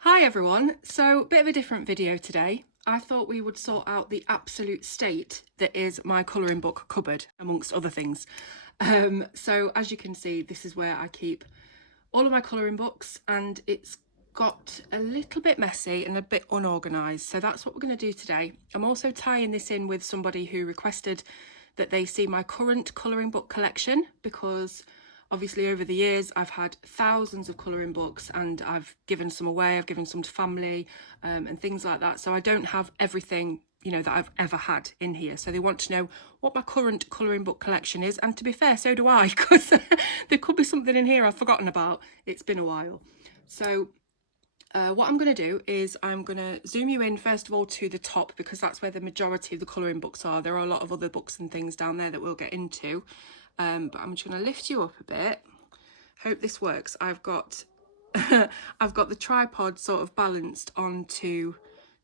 Hi everyone, so bit of a different video today. I thought we would sort out the absolute state that is my colouring book cupboard, amongst other things. So as you can see, this is where I keep all of my colouring books, and it's got a little bit messy and a bit unorganised, so that's what we're going to do today. I'm also tying this in with somebody who requested that they see my current colouring book collection, because obviously over the years I've had thousands of colouring books and I've given some away, I've given some to family and things like that, so I don't have everything, you know, that I've ever had in here. So they want to know what my current colouring book collection is, and to be fair, so do I, because there could be something in here I've forgotten about. It's been a while. So what I'm going to do is I'm going to zoom you in first of all to the top, because that's where the majority of the colouring books are. There are a lot of other books and things down there that we'll get into, but I'm just going to lift you up a bit. Hope this works. I've got I've got the tripod sort of balanced onto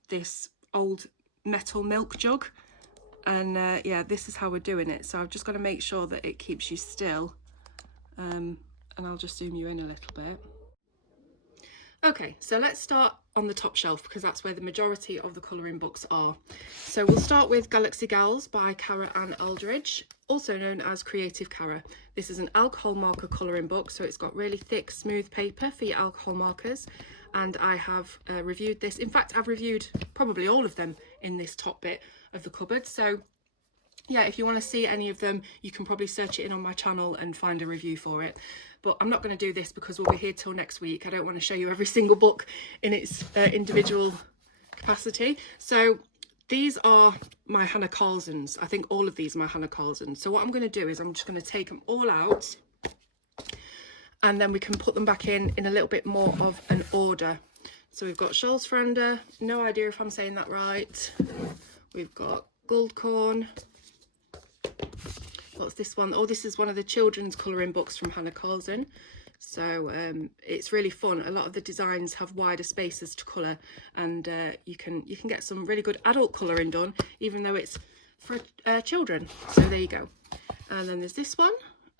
this old metal milk jug, and yeah, this is how we're doing it. So I've just got to make sure that it keeps you still, and I'll just zoom you in a little bit. Okay, so let's start on the top shelf, because that's where the majority of the colouring books are. So we'll start with Galaxy Gals by Cara Ann Eldridge, also known as Creative Cara. This is an alcohol marker colouring book, so it's got really thick, smooth paper for your alcohol markers. And I have reviewed this. In fact, I've reviewed probably all of them in this top bit of the cupboard. So yeah, if you want to see any of them, you can probably search it in on my channel and find a review for it. But I'm not going to do this because we'll be here till next week. I don't want to show you every single book in its individual capacity. So these are my Hannah Karlzons. I think all of these are my Hannah Karlzons. So what I'm going to do is I'm just going to take them all out, and then we can put them back in a little bit more of an order. So we've got Scholzfrander, no idea if I'm saying that right. We've got Goldcorn. What's this one? Oh, this is one of the children's colouring books from Hannah Karlzon. So it's really fun. A lot of the designs have wider spaces to colour, and you can get some really good adult colouring done, even though it's for children. So there you go. And then there's this one.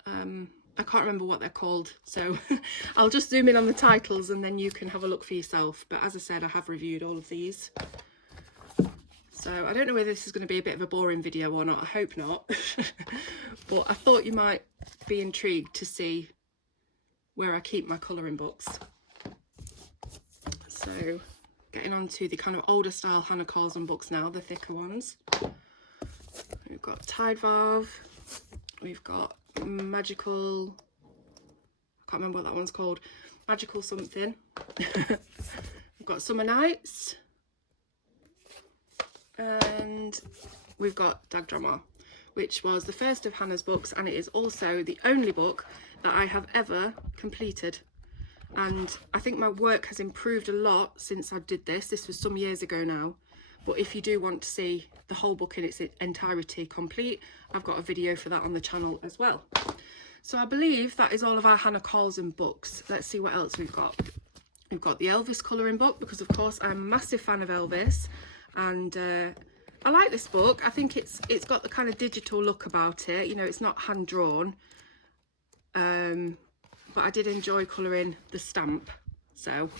I can't remember what they're called, so I'll just zoom in on the titles and then you can have a look for yourself. But as I said, I have reviewed all of these. So I don't know whether this is going to be a bit of a boring video or not. I hope not. But I thought you might be intrigued to see where I keep my colouring books. So getting on to the kind of older style Hannah Karlzon books now, the thicker ones. We've got Tide Valve. We've got Magical, I can't remember what that one's called. Magical something. We've got Summer Nights. And we've got Dagdrama, which was the first of Hannah's books, and it is also the only book that I have ever completed. And I think my work has improved a lot since I did this. This was some years ago now, but if you do want to see the whole book in its entirety complete, I've got a video for that on the channel as well. So I believe that is all of our Hannah Karlzon books. Let's see what else we've got. We've got the Elvis colouring book, because of course I'm a massive fan of Elvis. And I like this book. I think it's got the kind of digital look about it. You know, it's not hand drawn, but I did enjoy colouring the stamp. So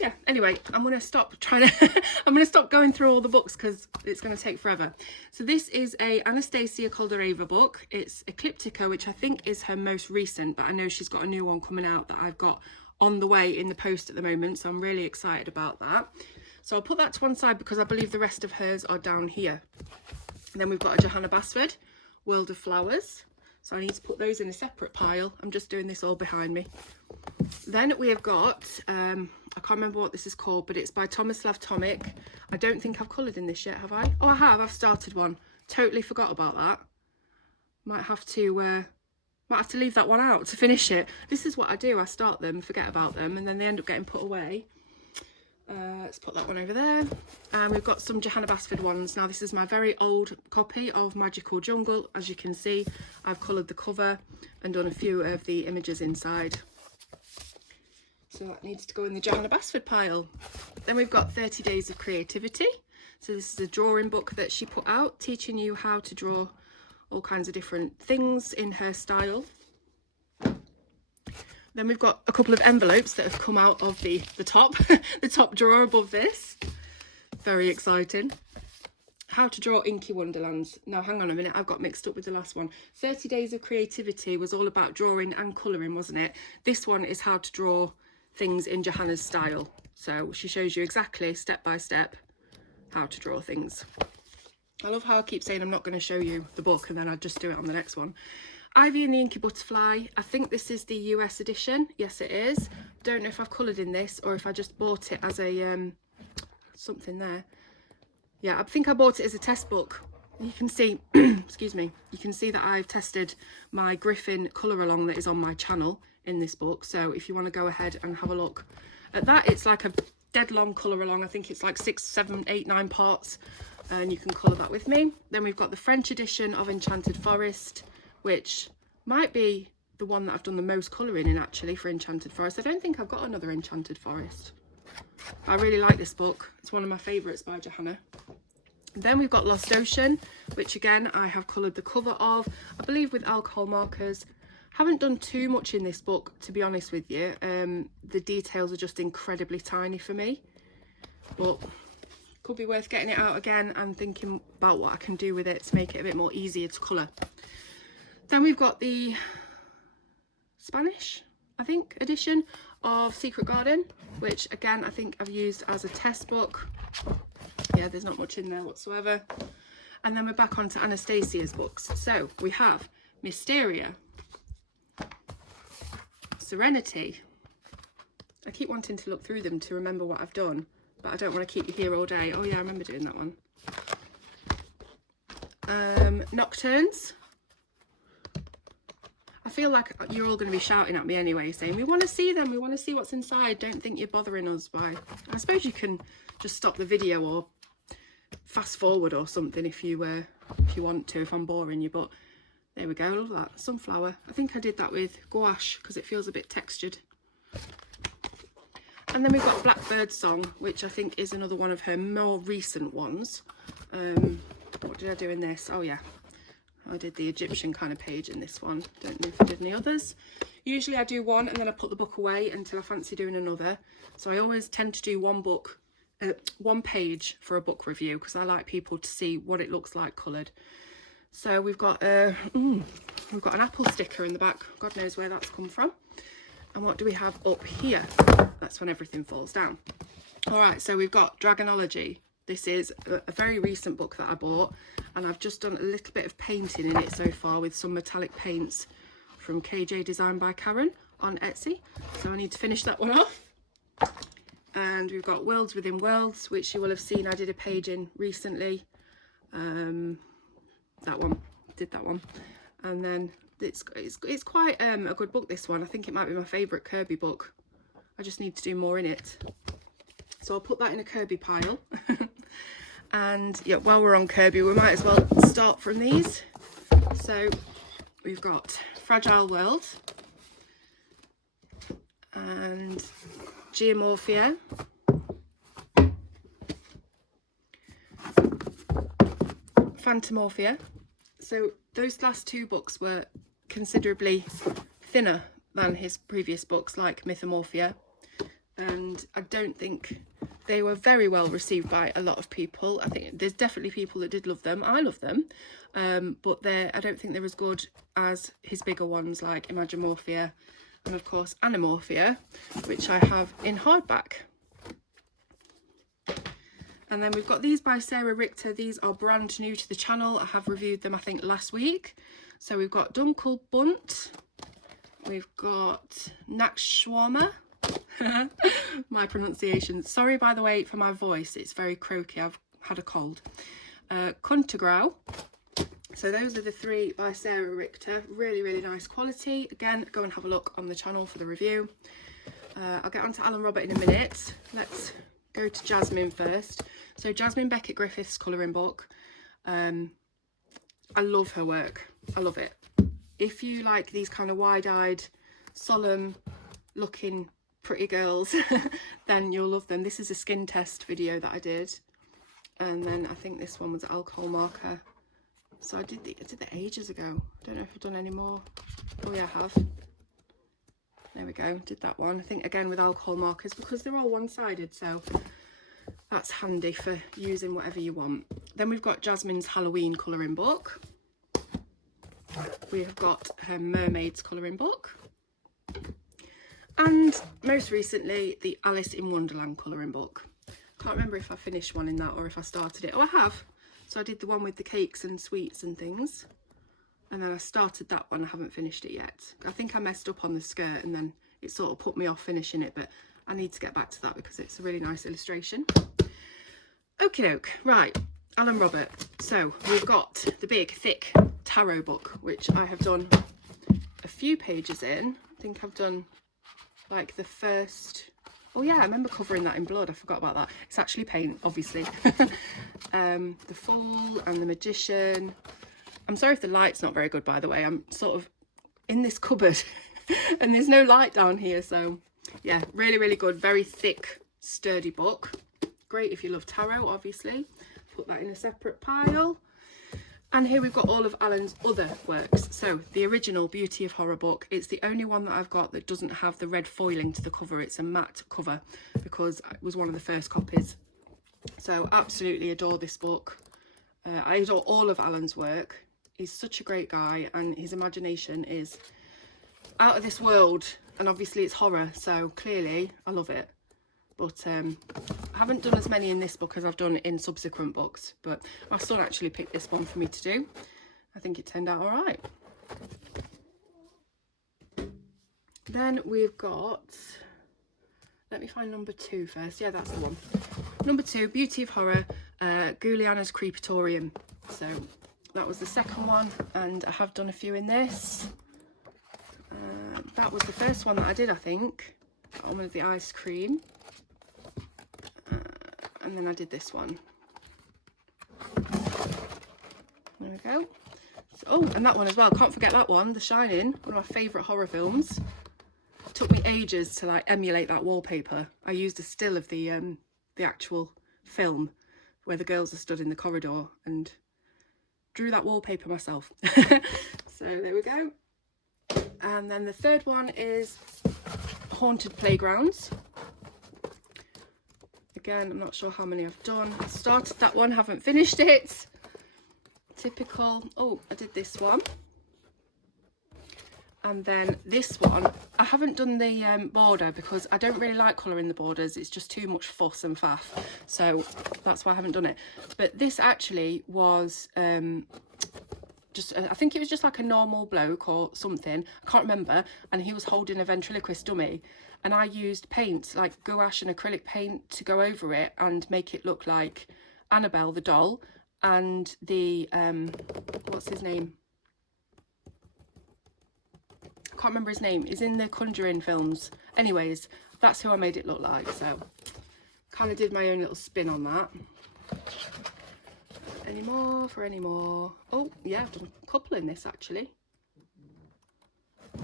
yeah, anyway, I'm going to stop trying to I'm going to stop going through all the books because it's going to take forever. So this is a Anastasia Catris book. It's Ecliptica, which I think is her most recent, but I know she's got a new one coming out that I've got on the way in the post at the moment, so I'm really excited about that. So I'll put that to one side because I believe the rest of hers are down here. And then we've got a Johanna Basford, World of Flowers. So I need to put those in a separate pile. I'm just doing this all behind me. Then we have got, I can't remember what this is called, but it's by Tomislav Tomic. I don't think I've coloured in this yet, have I? Oh, I have. I've started one. Totally forgot about that. Might have to leave that one out to finish it. This is what I do. I start them, forget about them, and then they end up getting put away. Let's put that one over there. And we've got some Johanna Basford ones. Now this is my very old copy of Magical Jungle. As you can see, I've coloured the cover and done a few of the images inside. So that needs to go in the Johanna Basford pile. Then we've got 30 Days of Creativity. So this is a drawing book that she put out, teaching you how to draw all kinds of different things in her style. Then we've got a couple of envelopes that have come out of the top, the top drawer above this. Very exciting. How to draw Inky Wonderlands. Now, hang on a minute, I've got mixed up with the last one. 30 Days of Creativity was all about drawing and colouring, wasn't it? This one is how to draw things in Johanna's style. So she shows you exactly, step by step, how to draw things. I love how I keep saying I'm not going to show you the book and then I just do it on the next one. Ivy and the Inky Butterfly. I think this is the US edition. Yes, it is. Don't know if I've coloured in this or if I just bought it as a something there. Yeah, I think I bought it as a test book. You can see, excuse me, you can see that I've tested my Griffin colour along that is on my channel in this book. So if you want to go ahead and have a look at that, it's like a dead long colour along. I think it's like 6, 7, 8, 9 parts, and you can colour that with me. Then we've got the French edition of Enchanted Forest, which might be the one that I've done the most colouring in actually for Enchanted Forest. I don't think I've got another Enchanted Forest. I really like this book. It's one of my favourites by Johanna. Then we've got Lost Ocean, which again I have coloured the cover of, I believe with alcohol markers. Haven't done too much in this book, to be honest with you. The details are just incredibly tiny for me, but could be worth getting it out again and thinking about what I can do with it to make it a bit more easier to colour. Then we've got the Spanish, I think, edition of Secret Garden, which again I think I've used as a test book. Yeah, there's not much in there whatsoever. And then we're back onto Anastasia's books. So we have Mysteria, Serenity. I keep wanting to look through them to remember what I've done, but I don't want to keep you here all day. Oh yeah, I remember doing that one. Nocturnes. I feel like you're all going to be shouting at me anyway, saying, we want to see them, we want to see what's inside. Don't think you're bothering us by... I suppose you can just stop the video or fast forward or something if you want to, if I'm boring you. But there we go, love that. Sunflower. I think I did that with gouache because it feels a bit textured. And then we've got Blackbird Song, which I think is another one of her more recent ones. What did I do in this? Oh yeah, I did the Egyptian kind of page in this one. Don't know if I did any others. Usually I do one and then I put the book away until I fancy doing another. So I always tend to do one page for a book review because I like people to see what it looks like coloured. So we've got an apple sticker in the back. God knows where that's come from. And what do we have up here? That's when everything falls down. All right, so we've got Dragonology. This is a very recent book that I bought, and I've just done a little bit of painting in it so far with some metallic paints from KJ Design by Karen on Etsy. So I need to finish that one off. And we've got Worlds Within Worlds, which you will have seen I did a page in recently. That one, did that one. And then it's quite a good book, this one. I think it might be my favourite Kirby book. I just need to do more in it. So I'll put that in a Kirby pile. And yeah, while we're on Kirby, we might as well start from these. So we've got Fragile World and Geomorphia, Phantomorphia. So those last two books were considerably thinner than his previous books, like Mythomorphia, and I don't think they were very well received by a lot of people. I think there's definitely people that did love them. I love them, but I don't think they're as good as his bigger ones like Imagimorphia and of course Animorphia, which I have in hardback. And then we've got these by Sarah Richter. These are brand new to the channel. I have reviewed them I think last week. So we've got Dunkelbunt, we've got Nakshwama. My pronunciation, sorry by the way for my voice, it's very croaky, I've had a cold. Kuntergrau. So those are the three by Sarah Richter. Really nice quality. Again, go and have a look on the channel for the review. I'll get on to Alan Robert in a minute. Let's go to Jasmine first. So Jasmine Becket-Griffith's colouring book. I love her work. I love it. If you like these kind of wide-eyed, solemn looking pretty girls, then you'll love them. This is a skin test video that I did, and then I think this one was alcohol marker. So I did that ages ago. I don't know if I've done any more. Oh yeah, I have. There we go, did that one. I think again with alcohol markers because they're all one-sided, so that's handy for using whatever you want. Then we've got Jasmine's Halloween colouring book. We have got her Mermaids colouring book. And most recently, the Alice in Wonderland colouring book. Can't remember if I finished one in that or if I started it. Oh, I have. So I did the one with the cakes and sweets and things. And then I started that one. I haven't finished it yet. I think I messed up on the skirt and then it sort of put me off finishing it. But I need to get back to that because it's a really nice illustration. Okie doke. Right. Alan Robert. So we've got the big, thick tarot book, which I have done a few pages in. I think I've done like the first... Oh yeah, I remember covering that in blood. I forgot about that. It's actually paint, obviously. The Fool and the Magician. I'm sorry if the light's not very good, by the way. I'm sort of in this cupboard and there's no light down here. So yeah, really, really good. Very thick, sturdy book. Great if you love tarot, obviously. Put that in a separate pile. And here we've got all of Alan's other works. So the original Beauty of Horror book, it's the only one that I've got that doesn't have the red foiling to the cover. It's a matte cover because it was one of the first copies. So absolutely adore this book. I adore all of Alan's work. He's such a great guy and his imagination is out of this world, and obviously it's horror, so clearly I love it. But I haven't done as many in this book as I've done in subsequent books, but my son actually picked this one for me to do. I think it turned out all right. Then we've got, let me find number 2 first. Yeah, that's the one. Number 2, Beauty of Horror, Guliana's Creepatorium. So that was the second one, and I have done a few in this. That was the first one that I did, I think. That one with the ice cream. And then I did this one. There we go. So, oh, and that one as well. Can't forget that one, The Shining, one of my favourite horror films. It took me ages to like emulate that wallpaper. I used a still of the actual film where the girls are stood in the corridor and drew that wallpaper myself. So there we go. And then the third one is Haunted Playgrounds. Again, I'm not sure how many I've done. I started that one, haven't finished it. Typical. Oh, I did this one. And then this one, I haven't done the border because I don't really like colouring the borders. It's just too much fuss and faff. So that's why I haven't done it. But this actually was just, I think it was just like a normal bloke or something. I can't remember. And he was holding a ventriloquist dummy. And I used paint, like gouache and acrylic paint, to go over it and make it look like Annabelle the doll and the, what's his name? I can't remember his name. He's in the Conjuring films. Anyways, that's who I made it look like. So kind of did my own little spin on that. Any more for any more? Oh, yeah, I've done a couple in this actually.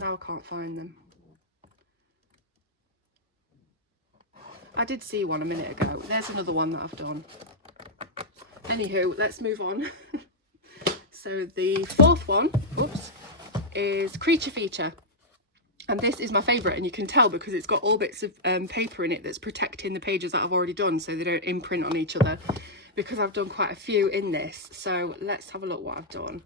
Now I can't find them. I did see one a minute ago. There's another one that I've done. Anywho, let's move on. So the fourth one, oops, is Creature Feature. And this is my favourite, and you can tell because it's got all bits of paper in it that's protecting the pages that I've already done so they don't imprint on each other, because I've done quite a few in this. So let's have a look what I've done.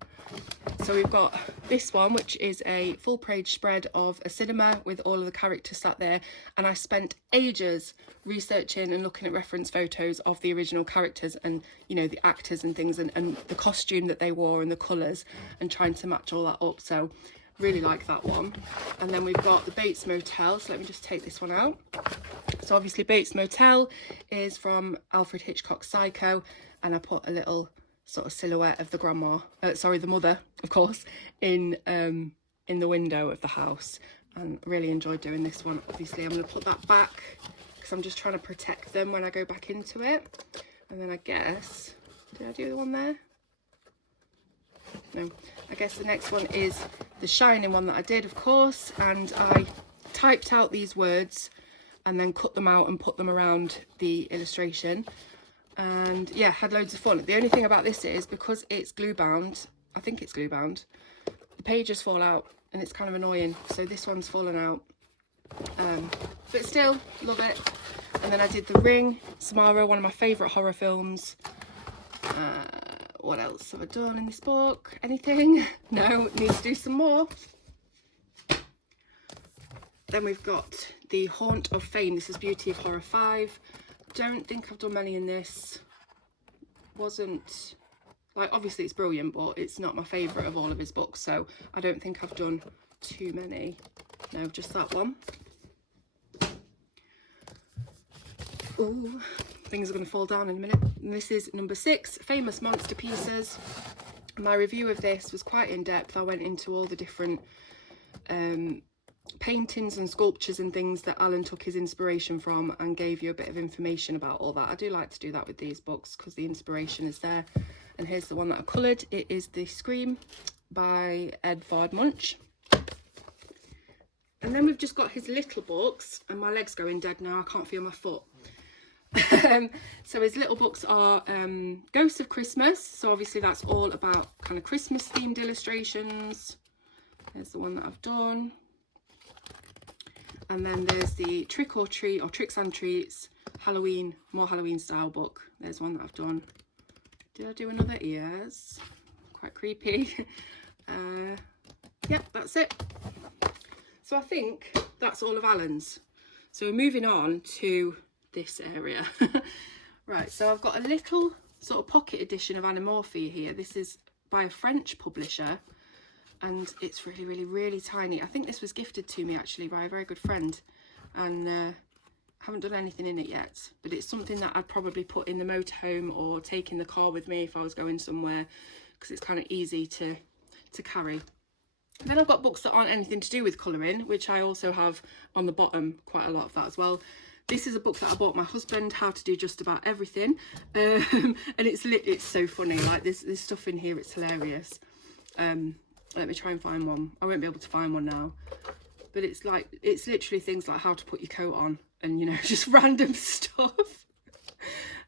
So we've got this one, which is a full page spread of a cinema with all of the characters sat there, and I spent ages researching and looking at reference photos of the original characters and, you know, the actors and things, and the costume that they wore and the colours, and trying to match all that up. So really like that one. And then we've got the Bates Motel. So let me just take this one out. So obviously Bates Motel is from Alfred Hitchcock's Psycho, and I put a little sort of silhouette of the grandma, sorry, the mother, of course, in the window of the house, and really enjoyed doing this one. Obviously I'm going to put that back because I'm just trying to protect them when I go back into it. And then I guess, did I do the one there? No, I guess the next one is the Shining one that I did, of course, and I typed out these words and then cut them out and put them around the illustration, and yeah, had loads of fun. The only thing about this is, because it's glue bound, I think it's glue bound, the pages fall out and it's kind of annoying. So this one's fallen out, But still, love it. And then I did The Ring, Samara, one of my favourite horror films. What else have I done in this book? Anything? No, need to do some more. Then we've got The Haunt of Fame. This is Beauty of Horror 5. Don't think I've done many in this. Wasn't, like, obviously it's brilliant, but it's not my favourite of all of his books, so I don't think I've done too many. No, just that one. Ooh, things are going to fall down in a minute. And this is number 6, Famous Monster Pieces. My review of this was quite in-depth. I went into all the different paintings and sculptures and things that Alan took his inspiration from and gave you a bit of information about all that. I do like to do that with these books because the inspiration is there. And here's the one that I coloured. It is The Scream by Edvard Munch. And then we've just got his little books, and my leg's going dead now, I can't feel my foot. So his little books are Ghosts of Christmas, so obviously that's all about kind of Christmas themed illustrations. There's the one that I've done. And then there's the Trick or Treat, or Tricks and Treats, Halloween, more Halloween style book. There's one that I've done. Did I do another? Yes. Quite creepy. Yep, that's it. So I think that's all of Alan's. So we're moving on to this area. Right, so I've got a little sort of pocket edition of Animorphia here. This is by a French publisher, and it's really, really, really tiny. I think this was gifted to me actually by a very good friend, and haven't done anything in it yet, but it's something that I'd probably put in the motorhome or take in the car with me if I was going somewhere, because it's kind of easy to carry. And then I've got books that aren't anything to do with colouring, which I also have on the bottom, quite a lot of that as well. This is a book that I bought my husband, How to Do Just About Everything, and it's so funny. Like there's stuff in here, it's hilarious. Let me try and find one. I won't be able to find one now, but it's literally things like how to put your coat on, and you know, just random stuff.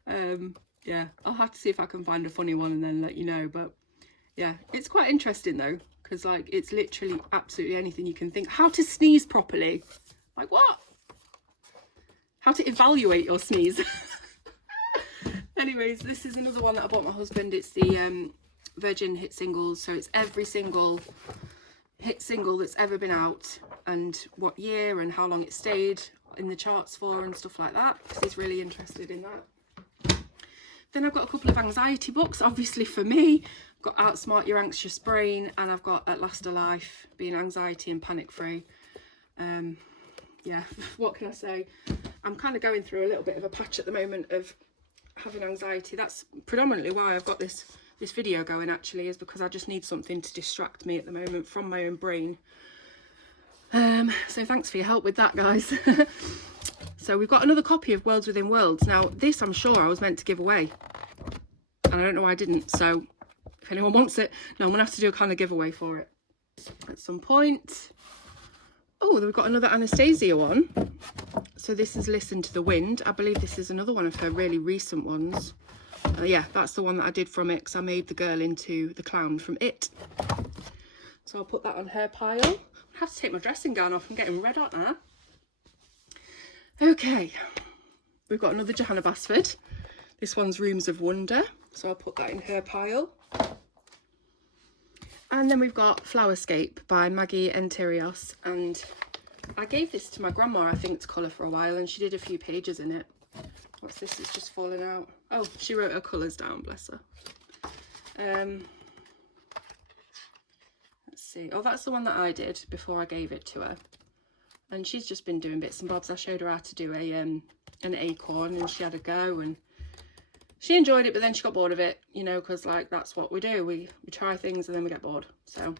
Yeah, I'll have to see if I can find a funny one and then let you know. But yeah, it's quite interesting though, because like it's literally absolutely anything you can think. How to sneeze properly, like what? How to evaluate your sneeze. Anyways, this is another one that I bought my husband. It's the Virgin hit singles, so it's every single hit single that's ever been out and what year and how long it stayed in the charts for and stuff like that, because he's really interested in that. Then I've got a couple of anxiety books, obviously for me. I've got Outsmart Your Anxious Brain, and I've got At Last a Life, Being Anxiety and Panic Free. Yeah, what can I say? I'm kind of going through a little bit of a patch at the moment of having anxiety. That's predominantly why I've got this video going, actually, is because I just need something to distract me at the moment from my own brain. So thanks for your help with that, guys. So we've got another copy of Worlds Within Worlds. Now this I'm sure I was meant to give away, and I don't know why I didn't, so if anyone wants it, no, I'm gonna have to do a kind of giveaway for it at some point. Oh, we've got another Anastasia one. So this is Listen to the Wind. I believe this is another one of her really recent ones. Yeah, that's the one that I did from it, because I made the girl into the clown from It. So I'll put that on her pile. I have to take my dressing gown off. I'm getting red hot now. Okay, we've got another Johanna Basford. This one's Rooms of Wonder, so I'll put that in her pile. And then we've got Flowerscape by Maggie Enterios, and I gave this to my grandma, I think, to colour for a while, and she did a few pages in it. What's this? It's just falling out. Oh, she wrote her colours down, bless her. Let's see. Oh, that's the one that I did before I gave it to her. And she's just been doing bits and bobs. I showed her how to do an acorn, and she had a go, and she enjoyed it, but then she got bored of it, you know, because like that's what we do. We try things and then we get bored. So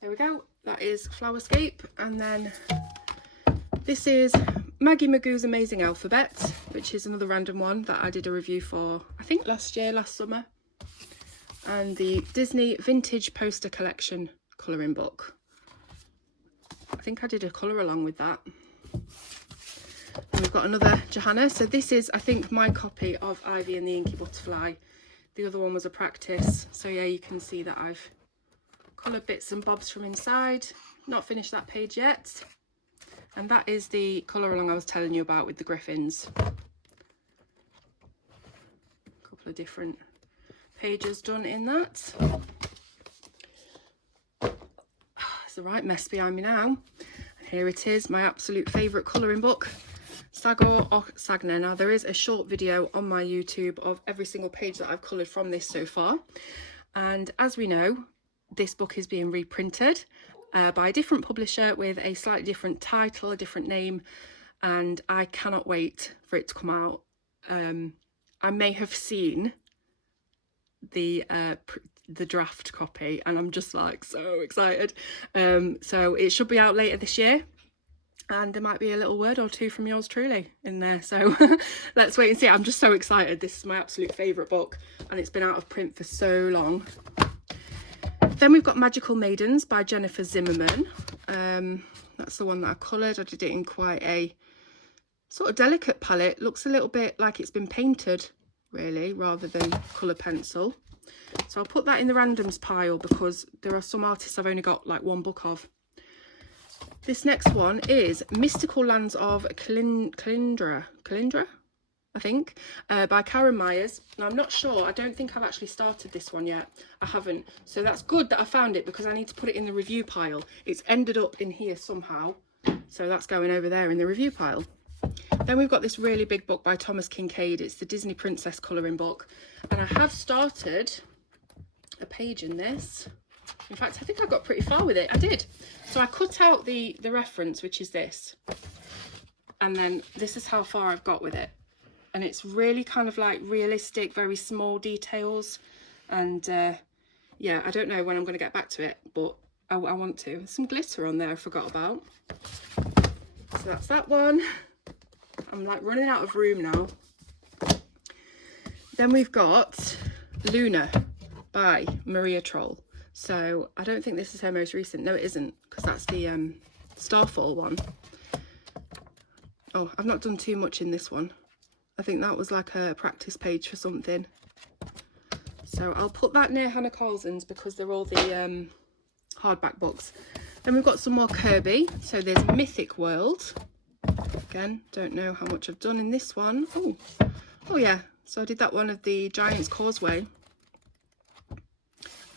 there we go. That is Flowerscape. And then this is Maggie Magoo's Amazing Alphabet, which is another random one that I did a review for, I think last summer. And the Disney Vintage Poster Collection colouring book. I think I did a colour along with that. And we've got another Johanna. So this is, I think, my copy of Ivy and the Inky Butterfly. The other one was a practice. So yeah, you can see that I've coloured bits and bobs from inside. Not finished that page yet. And that is the colour along I was telling you about with the Griffins. A couple of different pages done in that. It's the right mess behind me now. And here it is, my absolute favourite colouring book, Sagor och Sagner. Now there is a short video on my YouTube of every single page that I've coloured from this so far. And as we know, this book is being reprinted by a different publisher with a slightly different title, a different name, and I cannot wait for it to come out. I may have seen the draft copy and I'm just like so excited. So it should be out later this year, and there might be a little word or two from yours truly in there, so let's wait and see. I'm just so excited. This is my absolute favourite book and it's been out of print for so long. Then we've got Magical Maidens by Jennifer Zimmerman. That's the one that I coloured. I did it in quite a sort of delicate palette. Looks a little bit like it's been painted really rather than colour pencil. So I'll put that in the randoms pile because there are some artists I've only got like one book of. This next one is Mystical Lands of Calindra, I think, by Karen Myers. Now I'm not sure, I don't think I've actually started this one yet. I haven't, so that's good that I found it because I need to put it in the review pile. It's ended up in here somehow, so that's going over there in the review pile. Then we've got this really big book by Thomas Kincaid. It's the Disney Princess colouring book, and I have started a page in this. In fact, I think I got pretty far with it. I did. So I cut out the reference, which is this, and then this is how far I've got with it. And it's really kind of like realistic, very small details. And yeah, I don't know when I'm going to get back to it, but I want to. There's some glitter on there I forgot about. So that's that one. I'm like running out of room now. Then we've got Luna by Maria Troll. So I don't think this is her most recent. No, it isn't, because that's the Starfall one. Oh, I've not done too much in this one. I think that was like a practice page for something. So I'll put that near Hannah Karlzon's because they're all the hardback books. Then we've got some more Kirby. So there's Mythic World. Again, don't know how much I've done in this one. Oh yeah. So I did that one of the Giant's Causeway.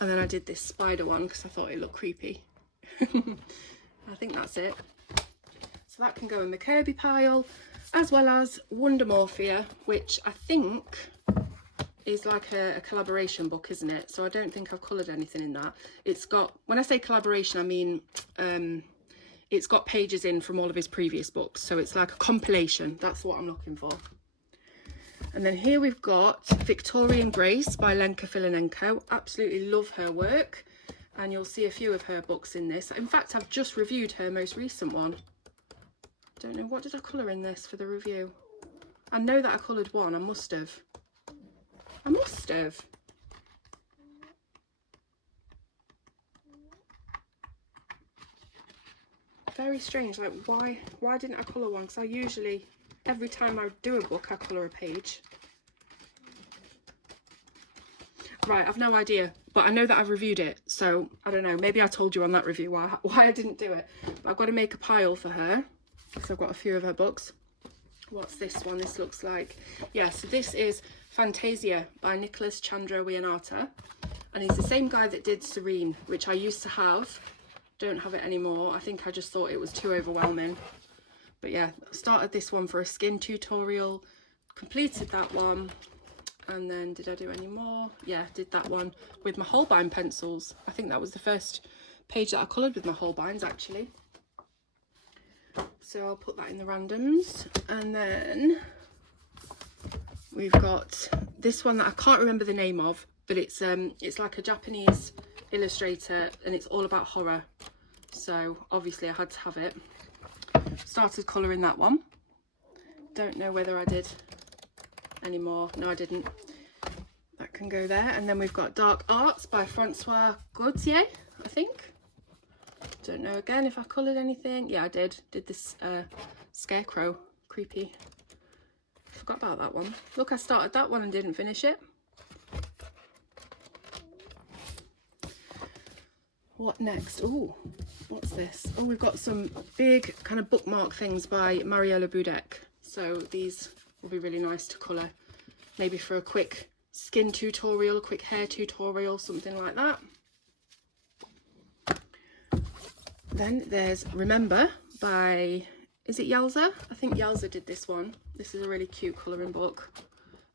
And then I did this spider one because I thought it looked creepy. I think that's it. So that can go in the Kirby pile, as well as Wondermorphia, which I think is like a collaboration book, isn't it? So I don't think I've coloured anything in that. It's got, when I say collaboration, I mean it's got pages in from all of his previous books. So it's like a compilation. That's what I'm looking for. And then here we've got Victorian Grace by Lenka Filinenko. Absolutely love her work. And you'll see a few of her books in this. In fact, I've just reviewed her most recent one. Don't know, what did I colour in this for the review? I know that I coloured one. I must have. Very strange. Like, why didn't I colour one? Because I usually, every time I do a book, I colour a page. Right, I've no idea, but I know that I've reviewed it, so I don't know. Maybe I told you on that review why I didn't do it. But I've got to make a pile for her, because I've got a few of her books. What's this one? This looks like, yeah, so this is Fantasia by Nicholas Chandra Wianata, and he's the same guy that did Serene, which I used to have. Don't have it anymore. I think I just thought it was too overwhelming. But yeah, started this one for a skin tutorial, completed that one, and then did I do any more? Yeah, did that one with my Holbein pencils. I think that was the first page that I coloured with my Holbeins, actually. So I'll put that in the randoms. And then we've got this one that I can't remember the name of, but it's like a Japanese illustrator and it's all about horror. So obviously I had to have it. Started colouring that one. Don't know whether I did any more. No, I didn't. That can go there. And then we've got Dark Arts by Francois Gauthier, I think. Don't know again if I coloured anything. Yeah, I did. Did this scarecrow. Creepy. Forgot about that one. Look, I started that one and didn't finish it. What next? Oh, what's this? Oh, we've got some big kind of bookmark things by Mariola Budek. So these will be really nice to colour, maybe for a quick skin tutorial, a quick hair tutorial, something like that. Then there's Remember by, is it Yalza? I think Yalza did this one. This is a really cute colouring book,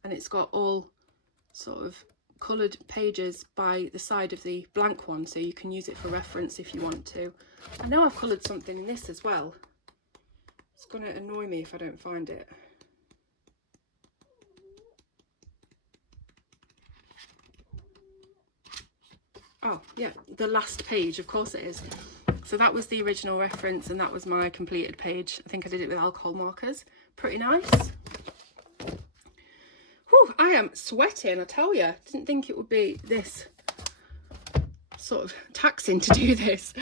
and it's got all sort of coloured pages by the side of the blank one, so you can use it for reference if you want to. I know I've coloured something in this as well. It's going to annoy me if I don't find it. Oh yeah, the last page, of course it is. So that was the original reference, and that was my completed page. I think I did it with alcohol markers. Pretty nice. Whew, I am sweating, I tell you. Didn't think it would be this sort of taxing to do this.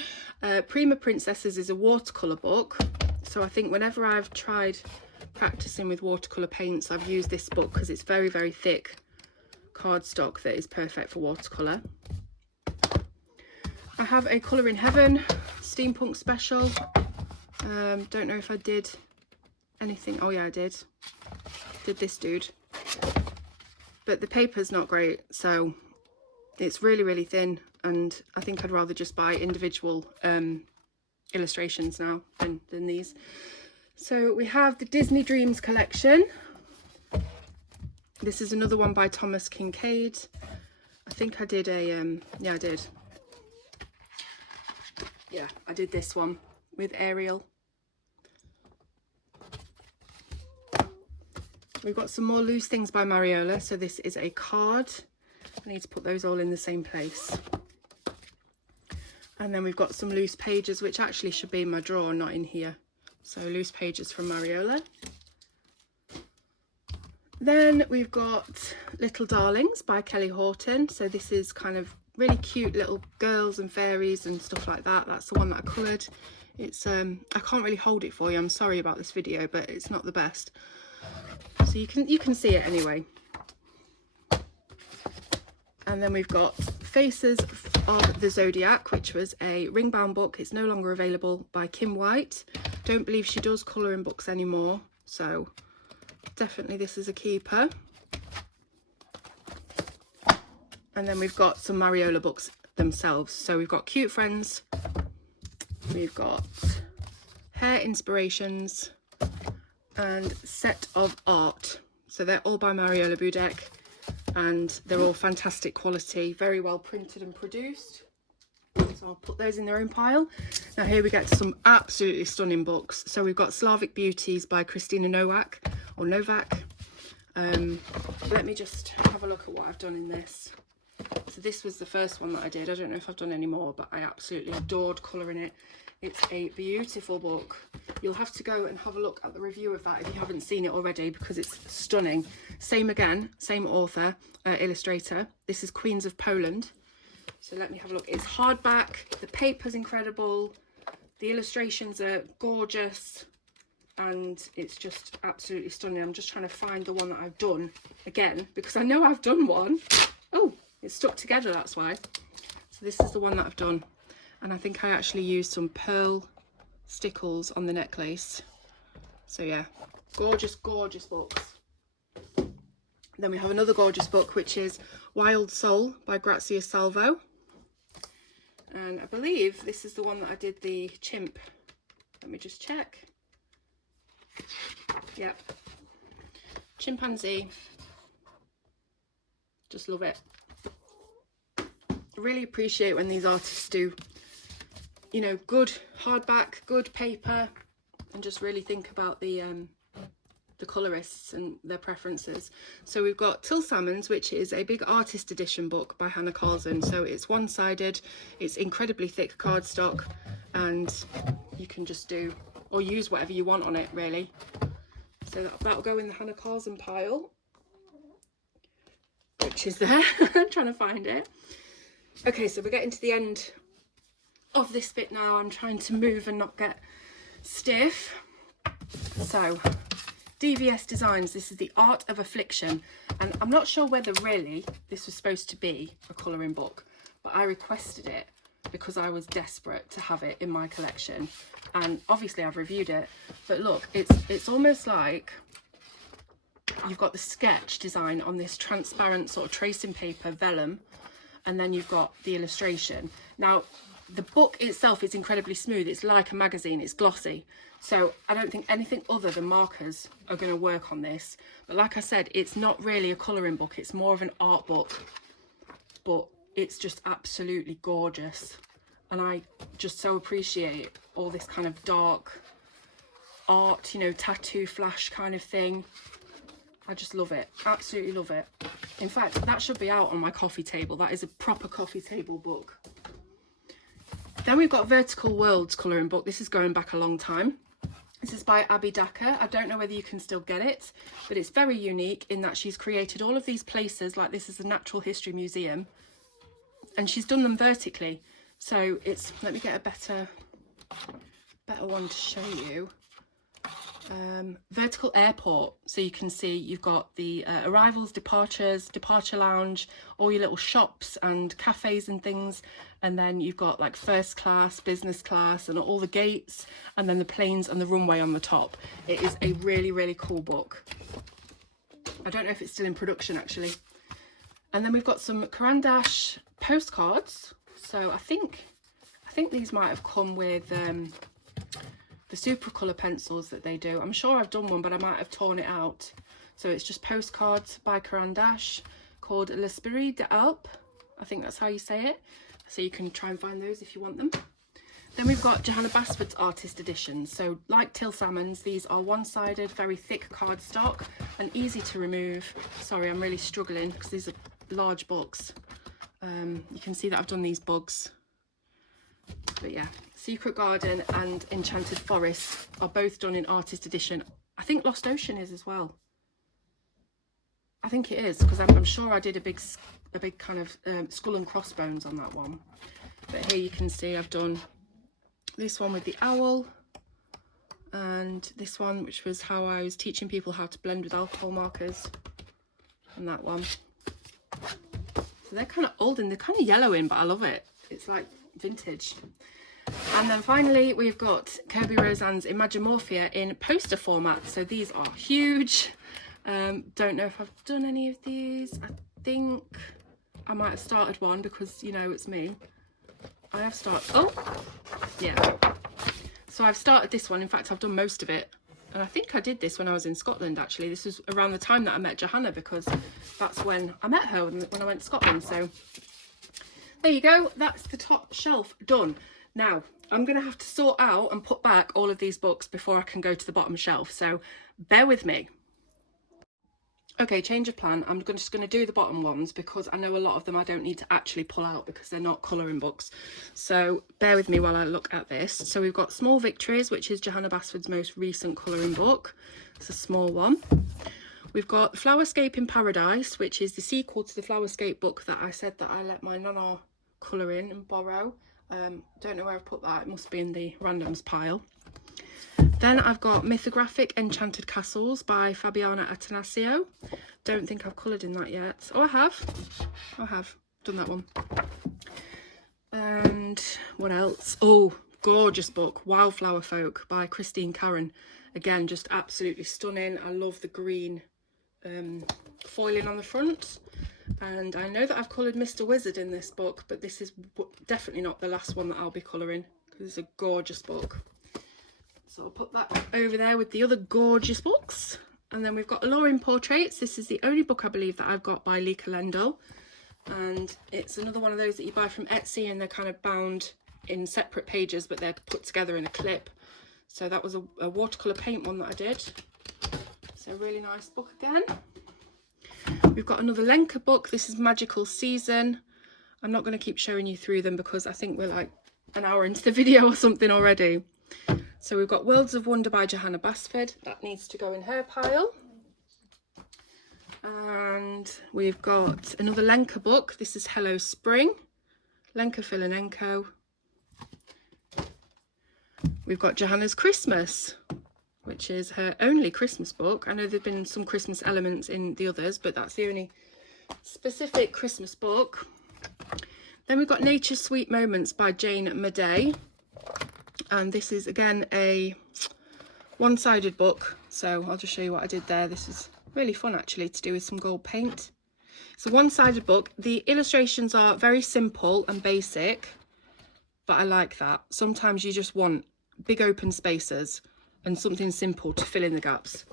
Prima Princesses is a watercolour book. So I think whenever I've tried practicing with watercolour paints, I've used this book because it's very, very thick cardstock that is perfect for watercolour. I have a Colour in Heaven steampunk special. Don't know if I did anything. Oh yeah, I did this dude, but the paper's not great, so it's really, really thin, and I think I'd rather just buy individual illustrations now than these. So we have the Disney Dreams collection. This is another one by Thomas Kincaid. I think I did a yeah, I did this one with Ariel. We've got some more loose things by Mariola. So this is a card. I need to put those all in the same place. And then we've got some loose pages, which actually should be in my drawer, not in here. So loose pages from Mariola. Then we've got Little Darlings by Kelly Horton. So this is kind of really cute little girls and fairies and stuff like that. That's the one that I coloured. It's I can't really hold it for you, I'm sorry about this video, but it's not the best, so you can see it anyway. And then we've got Faces of the Zodiac, which was a ring-bound book. It's no longer available, by Kim White. Don't believe she does colouring books anymore, so definitely this is a keeper. And then we've got some Mariola books themselves. So we've got Cute Friends, we've got Hair Inspirations, and Set of Art. So they're all by Mariola Budek, and they're all fantastic quality, very well printed and produced. So I'll put those in their own pile. Now here we get to some absolutely stunning books. So we've got Slavic Beauties by Christina Novak, or Novak. Let me just have a look at what I've done in this. So this was the first one that I did. I don't know if I've done any more, but I absolutely adored colouring it. It's a beautiful book. You'll have to go and have a look at the review of that if you haven't seen it already, because it's stunning. Same again, same author, illustrator. This is Queens of Poland. So let me have a look. It's hardback, the paper's incredible, the illustrations are gorgeous, and it's just absolutely stunning. I'm just trying to find the one that I've done again, because I know I've done one. Oh, it's stuck together, that's why. So this is the one that I've done, and I think I actually used some pearl stickles on the necklace. So yeah, gorgeous, gorgeous books. Then we have another gorgeous book, which is Wild Soul by Grazia Salvo, and I believe this is the one that I did the chimp. Let me just check. Yep, chimpanzee. Just love it. I really appreciate when these artists do, you know, good hardback, good paper, and just really think about the colourists and their preferences. So we've got Till Salmons, which is a big artist edition book by Hannah Karlzon. So it's one-sided, it's incredibly thick cardstock, and you can just do or use whatever you want on it, really. So that'll go in the Hannah Karlzon pile, which is there. I'm trying to find it. Okay, so we're getting to the end of this bit now. I'm trying to move and not get stiff. So DVS Designs, this is The Art of Affliction, and I'm not sure whether really this was supposed to be a colouring book, but I requested it because I was desperate to have it in my collection, and obviously I've reviewed it. But look, it's almost like you've got the sketch design on this transparent sort of tracing paper vellum, and then you've got the illustration. Now the book itself is incredibly smooth. It's like a magazine, it's glossy, so I don't think anything other than markers are going to work on this. But like I said, it's not really a colouring book, it's more of an art book, but it's just absolutely gorgeous. And I just so appreciate all this kind of dark art, you know, tattoo flash kind of thing. I just love it, absolutely love it. In fact, that should be out on my coffee table. That is a proper coffee table book. Then we've got Vertical Worlds colouring book. This is going back a long time. This is by Abby Dacker. I don't know whether you can still get it, but it's very unique in that she's created all of these places, like this is a natural history museum, and she's done them vertically. So it's, let me get a better one to show you. Vertical airport, so you can see you've got the arrivals, departures, departure lounge, all your little shops and cafes and things, and then you've got like first class, business class, and all the gates, and then the planes and the runway on the top. It is a really, really cool book. I don't know if it's still in production actually. And then we've got some Caran d'Ache postcards. So I think these might have come with the super colour pencils that they do. I'm sure I've done one, but I might have torn it out. So it's just postcards by Caran d'Ache called L'Esprit des Alpes. I think that's how you say it. So you can try and find those if you want them. Then we've got Johanna Basford's artist editions. So like Till Salmon's, these are one-sided, very thick cardstock and easy to remove. Sorry, I'm really struggling because these are large books. You can see that I've done these bugs. But yeah, Secret Garden and Enchanted Forest are both done in artist edition. I think Lost Ocean is as well. I think it is, because I'm sure I did a big kind of skull and crossbones on that one. But here you can see I've done this one with the owl, and this one which was how I was teaching people how to blend with alcohol markers, and that one. So they're kind of old and they're kind of yellowing, but I love it. It's like vintage. And then finally we've got Kirby Rosanes Imagimorphia in poster format. So these are huge. Don't know if I've done any of these. I think I might have started one because, you know, it's me. I have started, oh yeah, so I've started this one. In fact, I've done most of it, and I think I did this when I was in Scotland actually. This was around the time that I met Johanna, because that's when I met her, when I went to Scotland. So there you go, that's the top shelf done. Now I'm gonna have to sort out and put back all of these books before I can go to the bottom shelf, so bear with me. Okay, change of plan. I'm just going to do the bottom ones because I know a lot of them I don't need to actually pull out because they're not colouring books. So bear with me while I look at this. So we've got Small Victories, which is Johanna Basford's most recent colouring book. It's a small one. We've got Flowerscape in Paradise, which is the sequel to the Flowerscape book that I said that I let my nonna colour in and borrow. Don't know where I've put that. It must be in the randoms pile. Then I've got Mythographic Enchanted Castles by Fabiana Atanasio. Don't think I've coloured in that yet. Oh, I have done that one. And what else? Oh, gorgeous book, Wildflower Folk by Christine Karen. Again, just absolutely stunning. I love the green foiling on the front. And I know that I've coloured Mr. Wizard in this book, but this is definitely not the last one that I'll be colouring because it's a gorgeous book. So I'll put that over there with the other gorgeous books. And then we've got Alluring Portraits. This is the only book I believe that I've got by Lika Lendl. And it's another one of those that you buy from Etsy, and they're kind of bound in separate pages, but they're put together in a clip. So that was a watercolour paint one that I did. So a really nice book again. We've got another Lenka book. This is Magical Season. I'm not going to keep showing you through them because I think we're like an hour into the video or something already. So we've got Worlds of Wonder by Johanna Basford. That needs to go in her pile. And we've got another Lenka book. This is Hello Spring, Lenka Filinenko. We've got Johanna's Christmas, which is her only Christmas book. I know there've been some Christmas elements in the others, but that's the only specific Christmas book. Then we've got Nature's Sweet Moments by Jane Madej. And this is again a one-sided book. So I'll just show you what I did there. This is really fun actually to do with some gold paint. It's a one-sided book. The illustrations are very simple and basic, but I like that. Sometimes you just want big open spaces and something simple to fill in the gaps.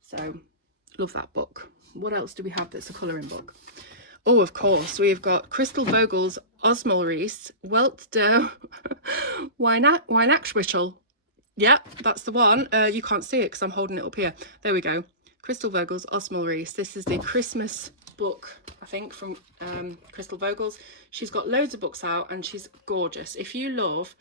So love that book. What else do we have that's a colouring book? Oh, of course, we've got Crystal Vogel's Osmelreis Welt der Weihnachtswichtel. Yeah, that's the one. You can't see it because I'm holding it up here. There we go. Crystal Vogel's Osmelreis. This is the Christmas book, I think, from Crystal Vogel's. She's got loads of books out and she's gorgeous. If you love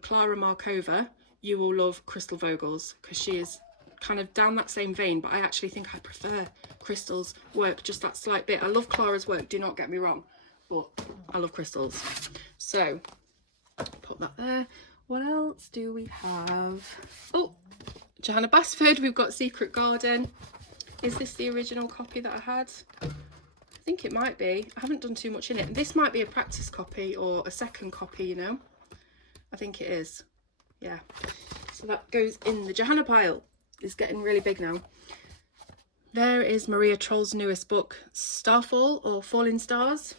Clara Markova, you will love Crystal Vogel's because she is kind of down that same vein, but I actually think I prefer Crystal's work just that slight bit. I love Clara's work, do not get me wrong, but I love Crystal's. So put that there. What else do we have? Oh, Johanna Basford, we've got Secret Garden. Is this the original copy that I had? I think it might be. I haven't done too much in it. This might be a practice copy or a second copy, you know. I think it is. Yeah. So that goes in the Johanna pile. It's getting really big now. There is Maria Troll's newest book, Starfall or Falling Stars.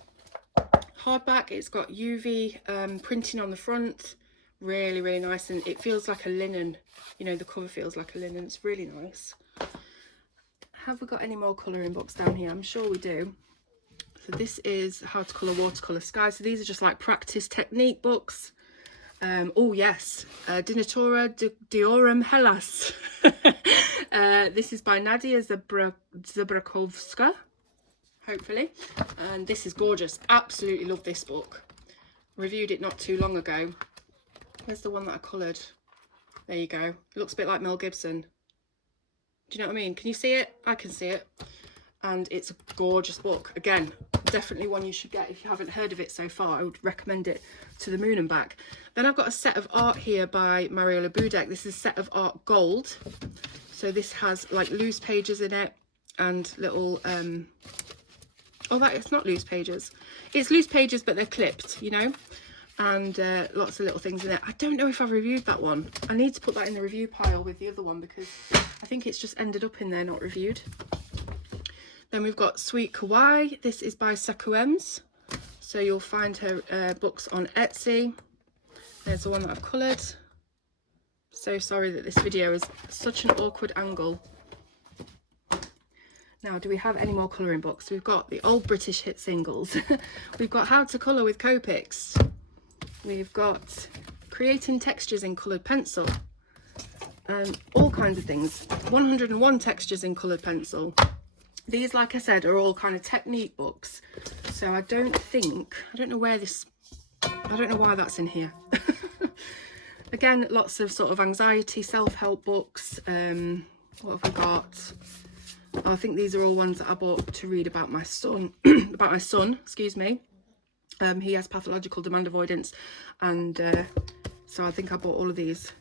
Hardback. It's got UV printing on the front. Really, really nice. And it feels like a linen. You know, the cover feels like a linen. It's really nice. Have we got any more colouring books down here? I'm sure we do. So this is How to Colour Watercolour Sky. So these are just like practice technique books. Oh yes, Dinatura Diorum Hellas. This is by Nadia Zabrakovska, hopefully. And this is gorgeous. Absolutely love this book. Reviewed it not too long ago. Where's the one that I coloured? There you go. It looks a bit like Mel Gibson. Do you know what I mean? Can you see it? I can see it. And it's a gorgeous book. Again, definitely one you should get if you haven't heard of it so far. I would recommend it to the moon and back. Then I've got a set of art here by Mariola Budek. This is a set of art gold. So this has like loose pages in it and little oh, that it's not loose pages. It's loose pages, but they're clipped, you know, and lots of little things in it. I don't know if I've reviewed that one. I need to put that in the review pile with the other one because I think it's just ended up in there not reviewed. Then we've got Sweet Kawaii. This is by Sakuems. So you'll find her books on Etsy. There's the one that I've coloured. So sorry that this video is such an awkward angle. Now, do we have any more colouring books? We've got the old British hit singles. We've got How to Colour with Copics. We've got Creating Textures in Coloured Pencil. All kinds of things. 101 Textures in Coloured Pencil. These, like I said, are all kind of technique books. So I don't know where this, I don't know why that's in here. Again, lots of sort of anxiety, self-help books. What have we got? Oh, I think these are all ones that I bought to read about my son, excuse me. He has pathological demand avoidance. And so I think I bought all of these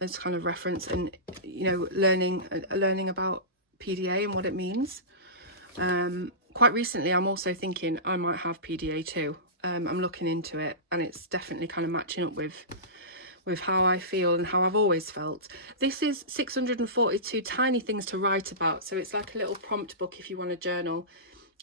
as kind of reference and, you know, learning about PDA and what it means. Quite recently I'm also thinking I might have PDA too. I'm looking into it and it's definitely kind of matching up with how I feel and how I've always felt. This is 642 tiny things to write about, so it's like a little prompt book if you want to journal.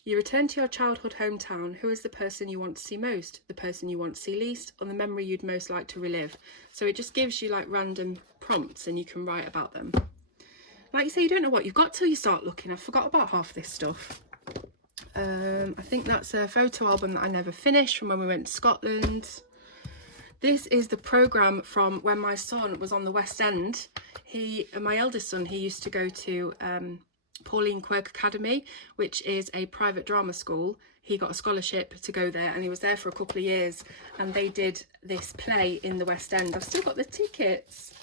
You return to your childhood hometown. Who is the person you want to see most, the person you want to see least, or the memory you'd most like to relive? So it just gives you like random prompts and you can write about them. Like you say, you don't know what you've got till you start looking. I forgot about half this stuff. I think that's a photo album that I never finished from when we went to Scotland. This is the programme from when my son was on the West End. My eldest son, he used to go to Pauline Quirk Academy, which is a private drama school. He got a scholarship to go there and he was there for a couple of years and they did this play in the West End. I've still got the tickets.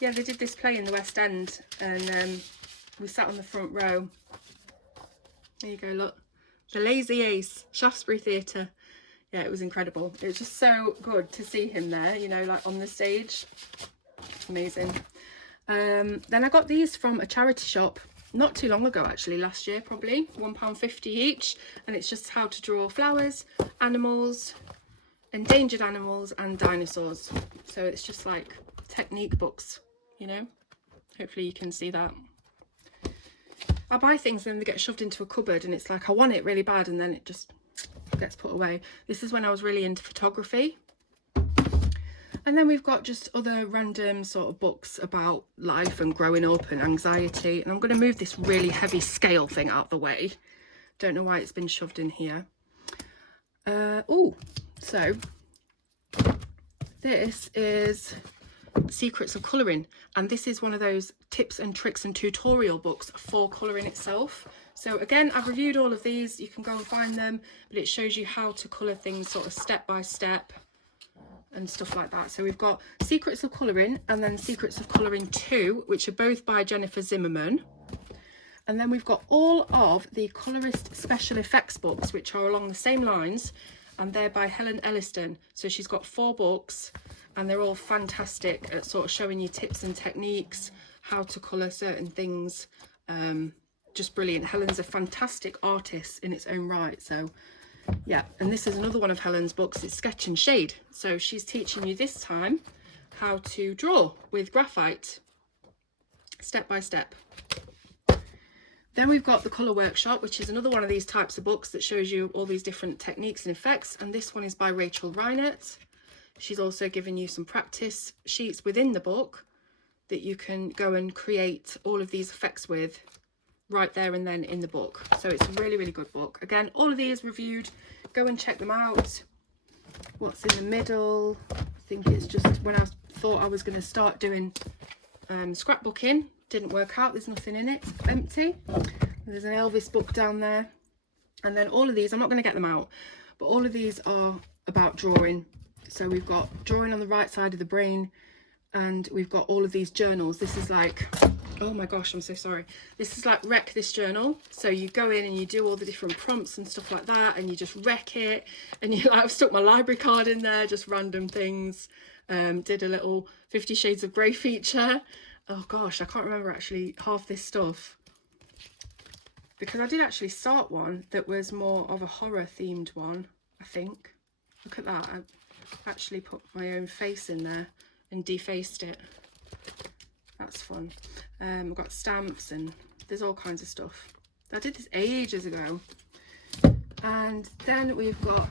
Yeah, they did this play in the West End and we sat on the front row. There you go, look. The Lazy Ace, Shaftesbury Theatre. Yeah, it was incredible. It was just so good to see him there, you know, like on the stage. Amazing. Then I got these from a charity shop not too long ago, actually, last year probably. £1.50 each. And it's just how to draw flowers, animals, endangered animals and dinosaurs. So it's just like technique books, you know. Hopefully you can see that. I buy things and then they get shoved into a cupboard and it's like I want it really bad and then it just gets put away. This is when I was really into photography. And then we've got just other random sort of books about life and growing up and anxiety. And I'm going to move this really heavy scale thing out the way. Don't know why it's been shoved in here. Oh, so this is Secrets of Colouring, and this is one of those tips and tricks and tutorial books for colouring itself. So again, I've reviewed all of these, you can go and find them, but it shows you how to colour things sort of step by step and stuff like that. So we've got Secrets of Colouring and then Secrets of Colouring 2, which are both by Jennifer Zimmerman. And then we've got all of the colorist special effects books, which are along the same lines, and they're by Helen Elliston. So she's got 4 books and they're all fantastic at sort of showing you tips and techniques, how to colour certain things. Just brilliant. Helen's a fantastic artist in its own right. So yeah, and this is another one of Helen's books. It's Sketch and Shade. So she's teaching you this time how to draw with graphite, step by step. Then we've got the Colour Workshop, which is another one of these types of books that shows you all these different techniques and effects. And this one is by Rachel Reinert. She's also given you some practice sheets within the book that you can go and create all of these effects with right there and then in the book. So it's a really, really good book. Again, all of these reviewed. Go and check them out. What's in the middle? I think it's just when I thought I was going to start doing scrapbooking. Didn't work out. There's nothing in it. It's empty. There's an Elvis book down there. And then all of these, I'm not going to get them out, but all of these are about drawing. So we've got drawing on the right side of the brain, and we've got all of these journals. This is like, oh my gosh, I'm so sorry. This is like Wreck This Journal. So you go in and you do all the different prompts and stuff like that, and you just wreck it. And you like, I've stuck my library card in there, just random things. Did a little 50 Shades of Grey feature. Oh gosh, I can't remember actually half this stuff, because I did actually start one that was more of a horror themed one, I think. Look at that. I actually put my own face in there and defaced it. That's fun. I've got stamps and there's all kinds of stuff. I did this ages ago. And then we've got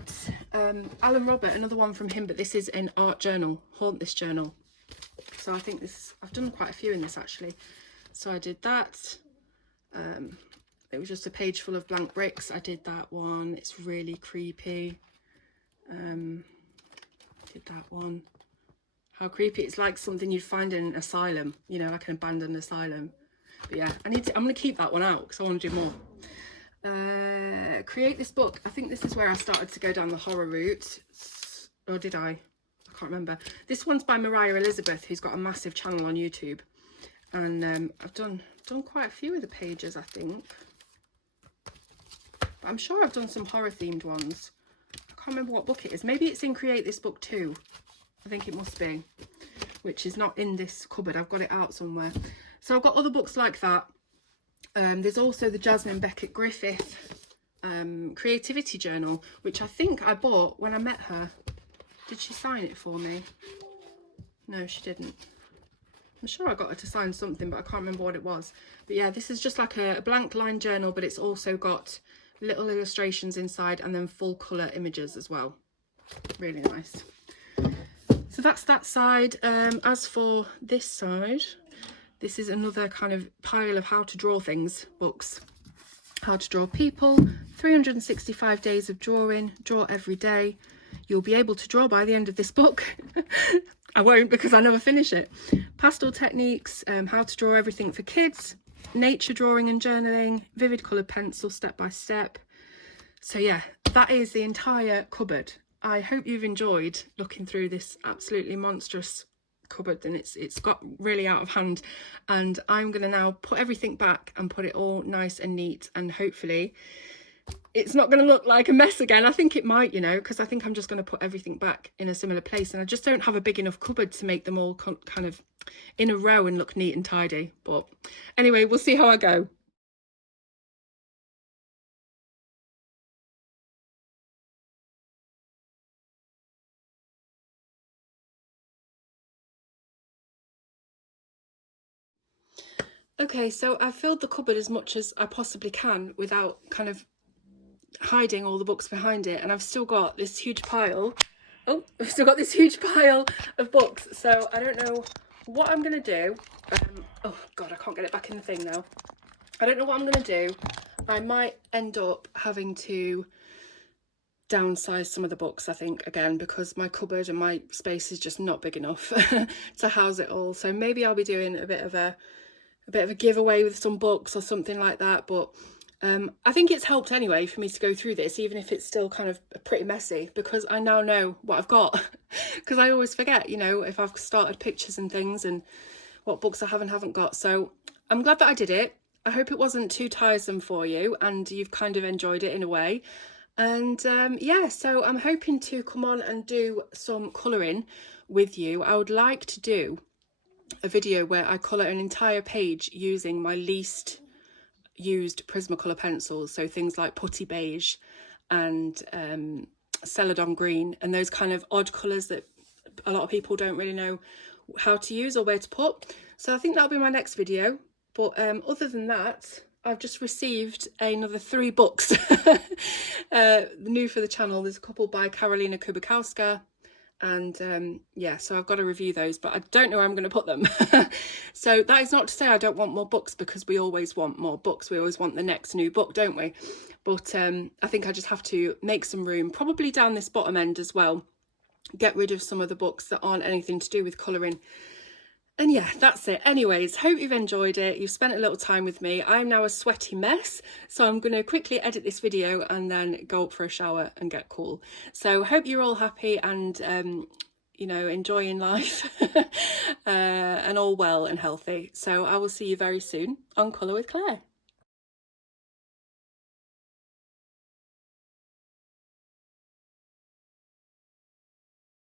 Alan Robert, another one from him, but this is an art journal, Haunt This Journal. So I think this, I've done quite a few in this actually. So I did that. It was just a page full of blank bricks. I did that one. It's really creepy. Did that one. How creepy. It's like something you'd find in an asylum, you know, like an abandoned asylum. But yeah, I'm going to keep that one out because I want to do more. Create This Book. I think this is where I started to go down the horror route. Or did I? I can't remember. This one's by Mariah Elizabeth, who's got a massive channel on YouTube. And I've done quite a few of the pages, I think. But I'm sure I've done some horror themed ones. I can't remember what book it is. Maybe it's in Create This Book too. I think it must be, which is not in this cupboard. I've got it out somewhere. So I've got other books like that. There's also the Jasmine Becket-Griffith Creativity Journal, which I think I bought when I met her. Did she sign it for me? No, she didn't. I'm sure I got her to sign something, but I can't remember what it was. But yeah, this is just like a blank line journal, but it's also got little illustrations inside and then full colour images as well. Really nice. So that's that side. As for this side, this is another kind of pile of how to draw things books. How to Draw People, 365 Days of Drawing, Draw Every Day. You'll be able to draw by the end of this book. I won't, because I never finish it. Pastel Techniques, How to Draw Everything for Kids, Nature Drawing and Journaling, Vivid Coloured Pencil, Step by Step. So yeah, that is the entire cupboard. I hope you've enjoyed looking through this absolutely monstrous cupboard, and it's got really out of hand, and I'm going to now put everything back and put it all nice and neat, and hopefully it's not going to look like a mess again. I think it might, you know, because I think I'm just going to put everything back in a similar place, and I just don't have a big enough cupboard to make them all kind of in a row and look neat and tidy. But anyway, we'll see how I go. Okay, so I've filled the cupboard as much as I possibly can without kind of hiding all the books behind it, and I've still got this huge pile. Oh, I've still got this huge pile of books, so I don't know what I'm gonna do. Oh god, I can't get it back in the thing now. I don't know what I'm gonna do. I might end up having to downsize some of the books, I think, again, because my cupboard and my space is just not big enough to house it all. So maybe I'll be doing a bit of a giveaway with some books or something like that. But I think it's helped anyway for me to go through this, even if it's still kind of pretty messy, because I now know what I've got. Because I always forget, you know, if I've started pictures and things and what books I haven't got. So I'm glad that I did it. I hope it wasn't too tiresome for you and you've kind of enjoyed it in a way. And yeah, so I'm hoping to come on and do some colouring with you. I would like to do a video where I colour an entire page using my least used Prismacolor pencils, so things like Putty Beige and Celadon Green, and those kind of odd colours that a lot of people don't really know how to use or where to put. So I think that'll be my next video. But other than that, I've just received another 3 books new for the channel. There's a couple by Karolina Kubikowska, and yeah, so I've got to review those, but I don't know where I'm going to put them. So that is not to say I don't want more books, because we always want more books. We always want the next new book, don't we? But I think I just have to make some room, probably down this bottom end as well, get rid of some of the books that aren't anything to do with colouring. And yeah, that's it. Anyways, hope you've enjoyed it. You've spent a little time with me. I'm now a sweaty mess, so I'm going to quickly edit this video and then go up for a shower and get cool. So hope you're all happy and, you know, enjoying life and all well and healthy. So I will see you very soon on Colour with Claire.